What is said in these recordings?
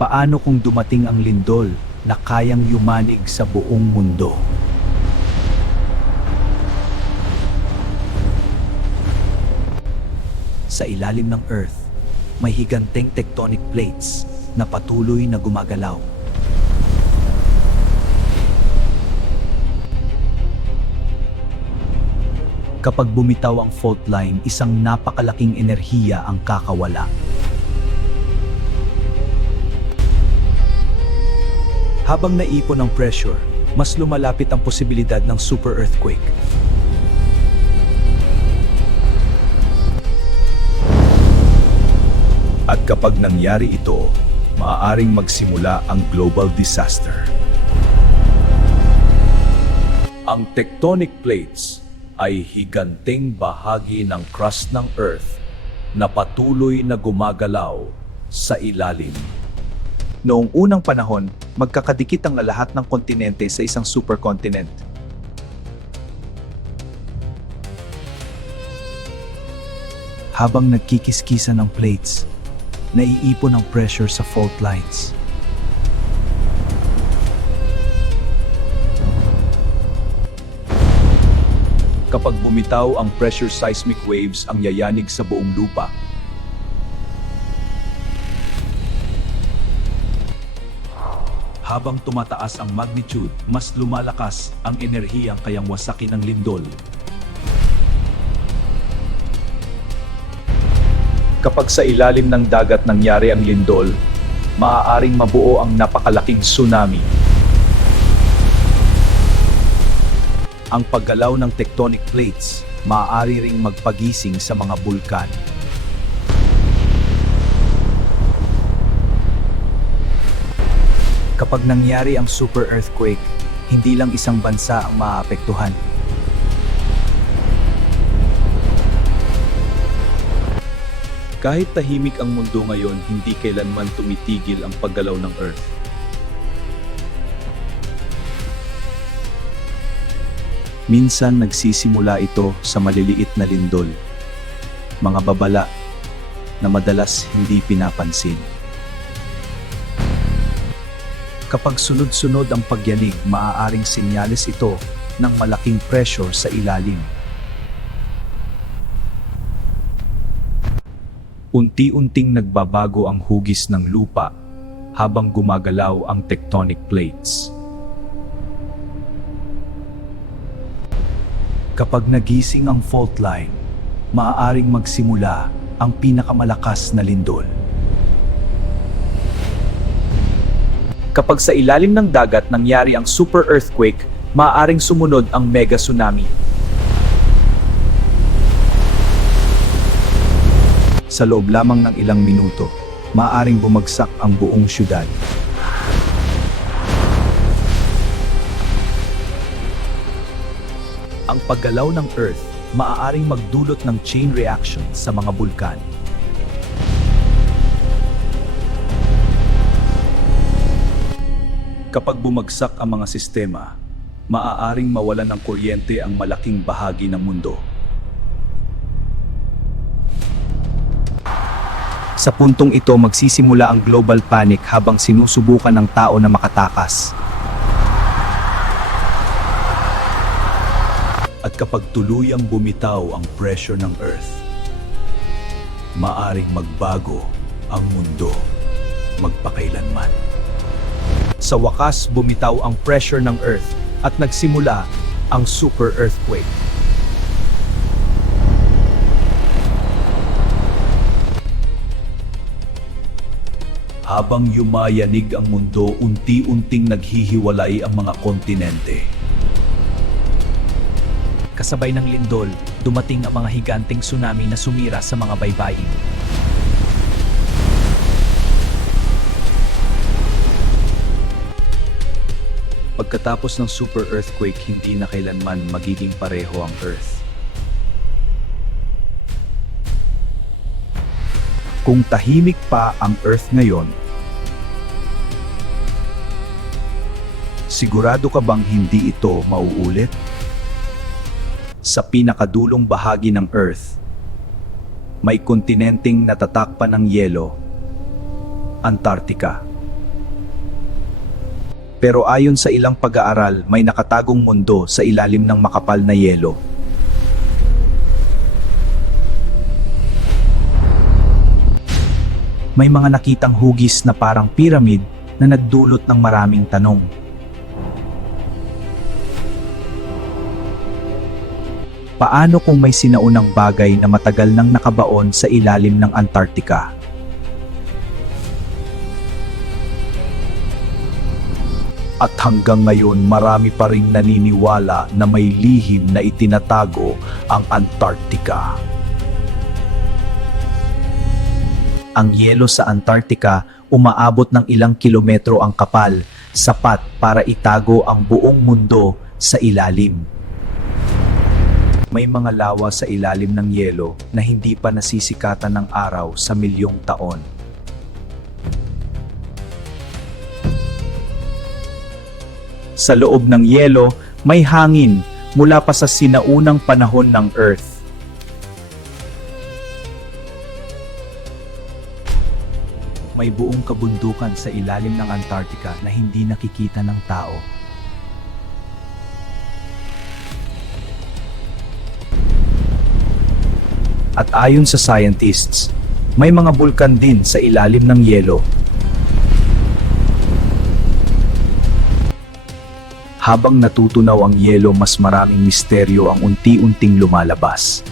Paano kung dumating ang lindol na kayang yumanig sa buong mundo? Sa ilalim ng Earth, may higanteng tectonic plates na patuloy na gumagalaw. Kapag bumitaw ang fault line, isang napakalaking enerhiya ang kakawala. Habang naipon ang pressure, mas lumalapit ang posibilidad ng super earthquake. At kapag nangyari ito, maaaring magsimula ang global disaster. Ang tectonic plates ay higanteng bahagi ng crust ng Earth na patuloy na gumagalaw sa ilalim. Noong unang panahon, magkakadikit ang lahat ng kontinente sa isang supercontinent. Habang nagkikiskisan ng plates, naiipon ang pressure sa fault lines. Kapag bumitaw ang pressure seismic waves ang yayanig sa buong lupa. Habang tumataas ang magnitude, mas lumalakas ang enerhiyang kayang wasakin ng lindol. Kapag sa ilalim ng dagat nangyari ang lindol, maaaring mabuo ang napakalaking tsunami. Ang paggalaw ng tectonic plates, maaari ring magpagising sa mga bulkan. Kapag nangyari ang super earthquake, hindi lang isang bansa ang maaapektuhan. Kahit tahimik ang mundo ngayon, hindi kailanman tumitigil ang paggalaw ng Earth. Minsan nagsisimula ito sa maliliit na lindol, mga babala na madalas hindi pinapansin. Kapag sunod-sunod ang pagyanig, maaaring senyales ito ng malaking pressure sa ilalim. Unti-unting nagbabago ang hugis ng lupa habang gumagalaw ang tectonic plates. Kapag nagising ang fault line, maaaring magsimula ang pinakamalakas na lindol. Kapag sa ilalim ng dagat nangyari ang super earthquake, maaaring sumunod ang mega tsunami. Sa loob lamang ng ilang minuto, maaaring bumagsak ang buong syudad. Ang paggalaw ng Earth maaaring magdulot ng chain reaction sa mga bulkan. Kapag bumagsak ang mga sistema, maaaring mawalan ng kuryente ang malaking bahagi ng mundo. Sa puntong ito magsisimula ang global panic habang sinusubukan ng tao na makatakas. At kapag tuluyang bumitaw ang pressure ng Earth, maaring magbago ang mundo magpakailanman. Sa wakas, bumitaw ang pressure ng Earth at nagsimula ang super earthquake. Habang yumayanig ang mundo, unti-unting naghihiwalay ang mga kontinente. Kasabay ng lindol, dumating ang mga higanteng tsunami na sumira sa mga baybayin. Pagkatapos ng super earthquake, hindi na kailanman magiging pareho ang Earth. Kung tahimik pa ang Earth ngayon, sigurado ka bang hindi ito mauulit? Sa pinakadulong bahagi ng Earth, may kontinenteng natatakpan ng yelo, Antarctica. Pero ayon sa ilang pag-aaral, may nakatagong mundo sa ilalim ng makapal na yelo. May mga nakitang hugis na parang pyramid na nagdulot ng maraming tanong. Paano kung may sinaunang bagay na matagal nang nakabaon sa ilalim ng Antarctica? At hanggang ngayon marami pa ring naniniwala na may lihim na itinatago ang Antarctica. Ang yelo sa Antarctica umaabot ng ilang kilometro ang kapal, sapat para itago ang buong mundo sa ilalim. May mga lawa sa ilalim ng yelo na hindi pa nasisikatan ng araw sa milyong taon. Sa loob ng yelo, may hangin mula pa sa sinaunang panahon ng Earth. May buong kabundukan sa ilalim ng Antarctica na hindi nakikita ng tao. At ayon sa scientists, may mga bulkan din sa ilalim ng yelo. Habang natutunaw ang yelo, mas maraming misteryo ang unti-unting lumalabas.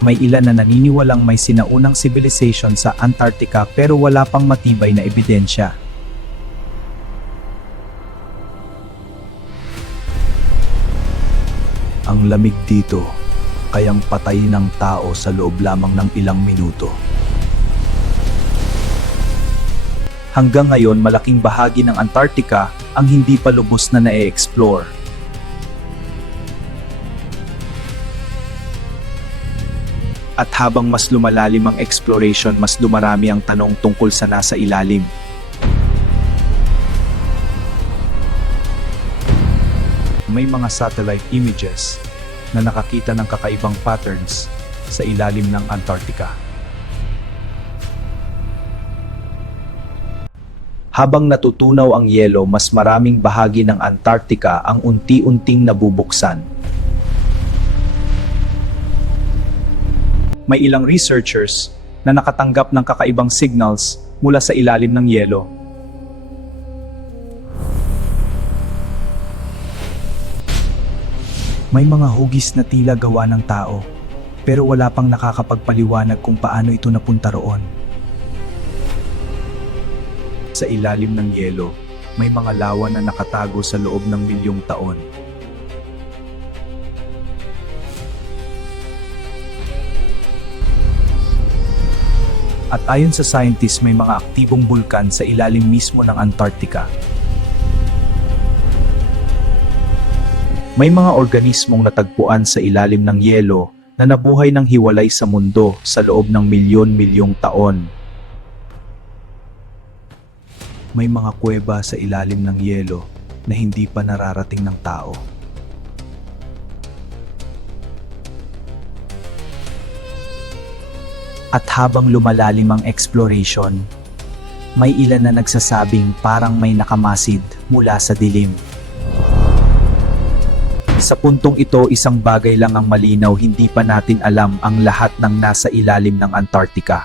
May ilan na naniniwalang may sinaunang civilization sa Antarctica pero wala pang matibay na ebidensya. Ang lamig dito, kayang patayin ng tao sa loob lamang ng ilang minuto. Hanggang ngayon, malaking bahagi ng Antarctica ang hindi pa lubos na na-e-explore. At habang mas lumalalim ang exploration, mas dumarami ang tanong tungkol sa nasa ilalim. May mga satellite images na nakakita ng kakaibang patterns sa ilalim ng Antarctica. Habang natutunaw ang yelo, mas maraming bahagi ng Antarctica ang unti-unting nabubuksan. May ilang researchers na nakatanggap ng kakaibang signals mula sa ilalim ng yelo. May mga hugis na tila gawa ng tao, pero wala pang nakakapagpaliwanag kung paano ito napunta roon. Sa ilalim ng yelo, may mga lawa na nakatago sa loob ng milyong taon. At ayon sa scientists, may mga aktibong bulkan sa ilalim mismo ng Antarctica. May mga organismong natagpuan sa ilalim ng yelo na nabuhay ng hiwalay sa mundo sa loob ng milyon-milyong taon. May mga kuweba sa ilalim ng yelo na hindi pa nararating ng tao. At habang lumalalim ang exploration, may ilan na nagsasabing parang may nakamasid mula sa dilim. Sa puntong ito, isang bagay lang ang malinaw, hindi pa natin alam ang lahat ng nasa ilalim ng Antarctica.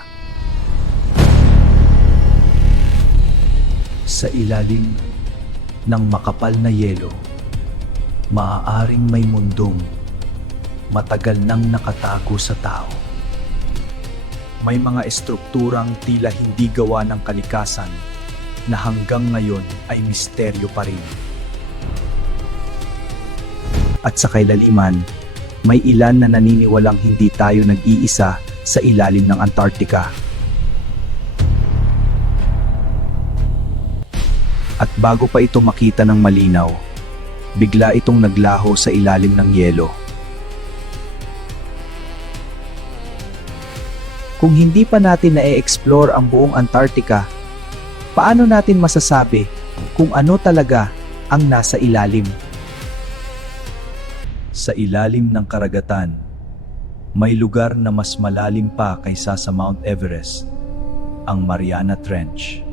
Sa ilalim ng makapal na yelo, maaaring may mundong matagal nang nakatago sa tao. May mga estrukturang tila hindi gawa ng kalikasan na hanggang ngayon ay misteryo pa rin. At sa kailaliman, may ilan na naniniwalang hindi tayo nag-iisa sa ilalim ng Antarctica. At bago pa ito makita ng malinaw, bigla itong naglaho sa ilalim ng yelo. Kung hindi pa natin na-e-explore ang buong Antarctica, paano natin masasabi kung ano talaga ang nasa ilalim? Sa ilalim ng karagatan, may lugar na mas malalim pa kaysa sa Mount Everest. ang Mariana Trench.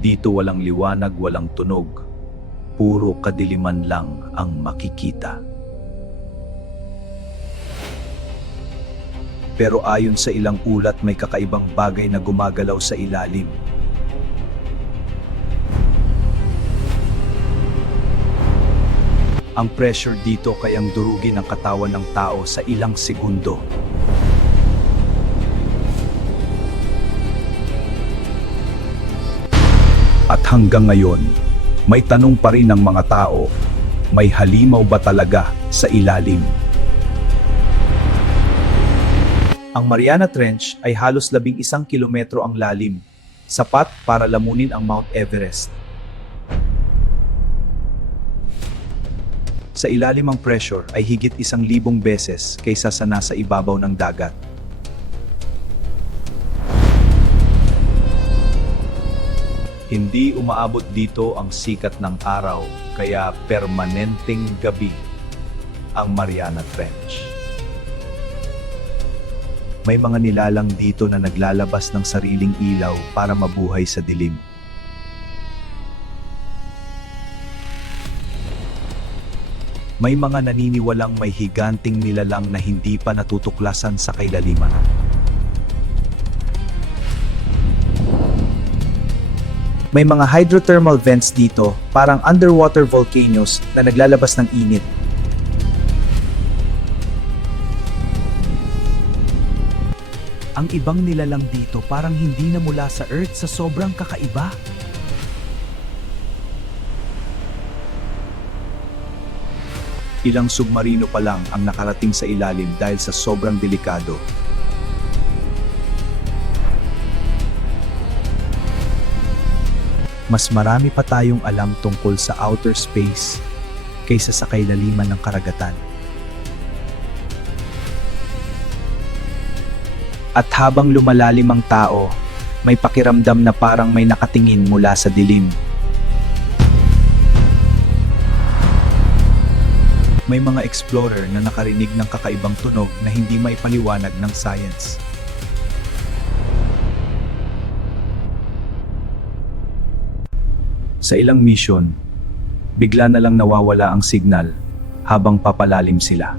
Dito walang liwanag, walang tunog. Puro kadiliman lang ang makikita. Pero ayon sa ilang ulat, may kakaibang bagay na gumagalaw sa ilalim. Ang pressure dito kayang durugin ang katawan ng tao sa ilang segundo. At hanggang ngayon, may tanong pa rin ng mga tao, may halimaw ba talaga sa ilalim? Ang Mariana Trench ay halos 11 kilometro ang lalim, sapat para lamunin ang Mount Everest. Sa ilalim ang pressure ay higit 1,000 beses kaysa sa nasa ibabaw ng dagat. Hindi umaabot dito ang sikat ng araw, kaya permanenteng gabi ang Mariana Trench. May mga nilalang dito na naglalabas ng sariling ilaw para mabuhay sa dilim. May mga naniniwalang may higanting nilalang na hindi pa natutuklasan sa kailaliman. May mga hydrothermal vents dito, parang underwater volcanoes na naglalabas ng init. Ang ibang nilalang dito parang hindi na mula sa Earth sa sobrang kakaiba. Ilang submarino pa lang ang nakarating sa ilalim dahil sa sobrang delikado. Mas marami pa tayong alam tungkol sa outer space kaysa sa kailaliman ng karagatan. At habang lumalalim ang tao, may pakiramdam na parang may nakatingin mula sa dilim. May mga explorer na nakarinig ng kakaibang tunog na hindi may paliwanag ng science. Sa ilang mission, bigla na lang nawawala ang signal habang papalalim sila.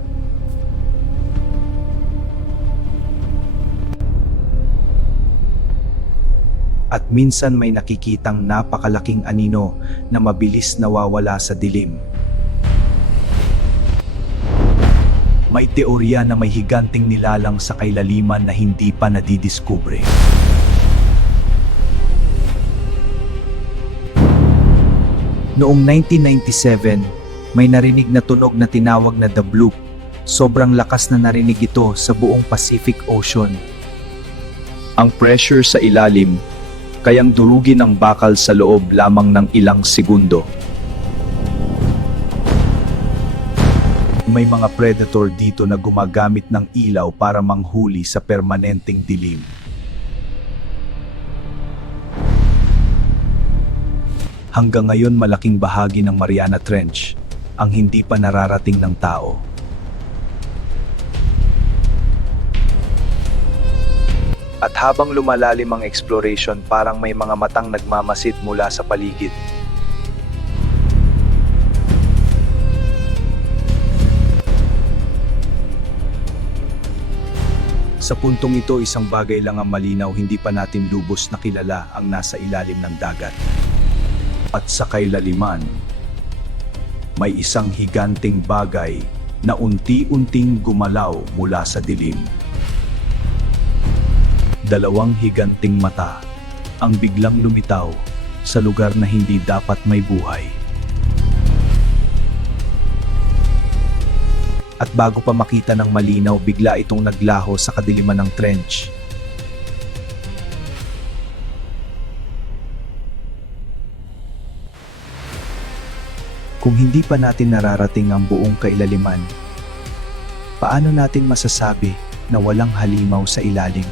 At minsan may nakikitang napakalaking anino na mabilis nawawala sa dilim. May teorya na may higanting nilalang sa kailaliman na hindi pa nadidiskubre. Noong 1997, may narinig na tunog na tinawag na The Bloop. Sobrang lakas na narinig ito sa buong Pacific Ocean. Ang pressure sa ilalim, kayang durugin ang bakal sa loob lamang ng ilang segundo. May mga predator dito na gumagamit ng ilaw para manghuli sa permanenteng dilim. Hanggang ngayon malaking bahagi ng Mariana Trench ang hindi pa nararating ng tao. At habang lumalalim ang exploration, parang may mga matang nagmamasid mula sa paligid. Sa puntong ito, isang bagay lang ang malinaw, hindi pa natin lubos na kilala ang nasa ilalim ng dagat. At sa kailaliman, may isang higanting bagay na unti-unting gumalaw mula sa dilim. Dalawang higanting mata ang biglang lumitaw sa lugar na hindi dapat may buhay. At bago pa makita ng malinaw, bigla itong naglaho sa kadiliman ng trench. Kung hindi pa natin nararating ang buong kailaliman, paano natin masasabi na walang halimaw sa ilalim?